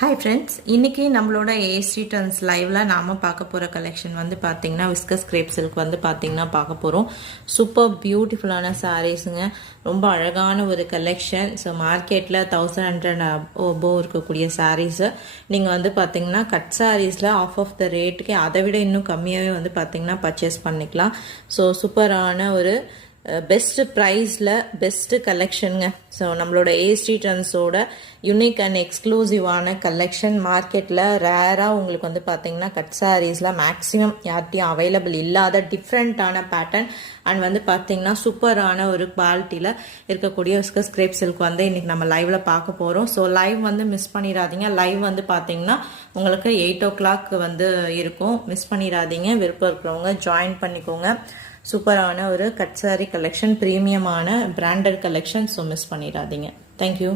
Hi friends, இன்னைக்கு நம்மளோட AC turns லைவ்ல நாம பார்க்க போற கலெக்ஷன் வந்து பாத்தீங்கன்னா விஸ்கஸ் கிரேப் சில்க் வந்து பாத்தீங்கன்னா பார்க்க போறோம். சூப்பர் பியூட்டிஃபுல்லான சாரீஸ்ங்க. ரொம்ப அழகான ஒரு கலெக்ஷன். ஸோ மார்க்கெட்ல 1100 above இருக்கக்கூடிய சாரீஸ் நீங்க வந்து பாத்தீங்கன்னா கட் சாரீஸ்ல ஆஃப் த ரேட்டுக்கு அதை விட இன்னும் கம்மியாவே வந்து பாத்தீங்கன்னா பர்ச்சேஸ் பண்ணிக்கலாம். ஸோ சூப்பரான ஒரு பெஸ்ட் ப்ரைஸில் பெஸ்ட் கலெக்ஷனுங்க. ஸோ நம்மளோட ஏஸ்டி ட்ரெண்ட்ஸோட யூனிக் அண்ட் எக்ஸ்க்ளூசிவான கலெக்ஷன் மார்க்கெட்டில் ரேராக உங்களுக்கு வந்து பார்த்தீங்கன்னா கட் சாரீஸில் மேக்ஸிமம் யார்ட்டையும் அவைலபிள் இல்லாத டிஃப்ரெண்ட்டான பேட்டர்ன் அண்ட் வந்து பார்த்தீங்கன்னா சூப்பரான ஒரு குவாலிட்டியில் இருக்கக்கூடிய விஸ்கஸ் கிரேப் சில்க் வந்து இன்றைக்கி நம்ம லைவில் பார்க்க போகிறோம். ஸோ லைவ் வந்து மிஸ் பண்ணிடாதீங்க. லைவ் வந்து பார்த்தீங்கன்னா உங்களுக்கு 8 o'clock வந்து இருக்கும். மிஸ் பண்ணிடாதீங்க. விருப்பம் இருக்கிறவங்க ஜாயின் பண்ணிக்கோங்க. சூப்பரான ஒரு கட் சாரி கலெக்ஷன், பிரீமியமான பிராண்டட் கலெக்ஷன். ஸோ மிஸ் பண்ணிடாதீங்க. தேங்க்யூ.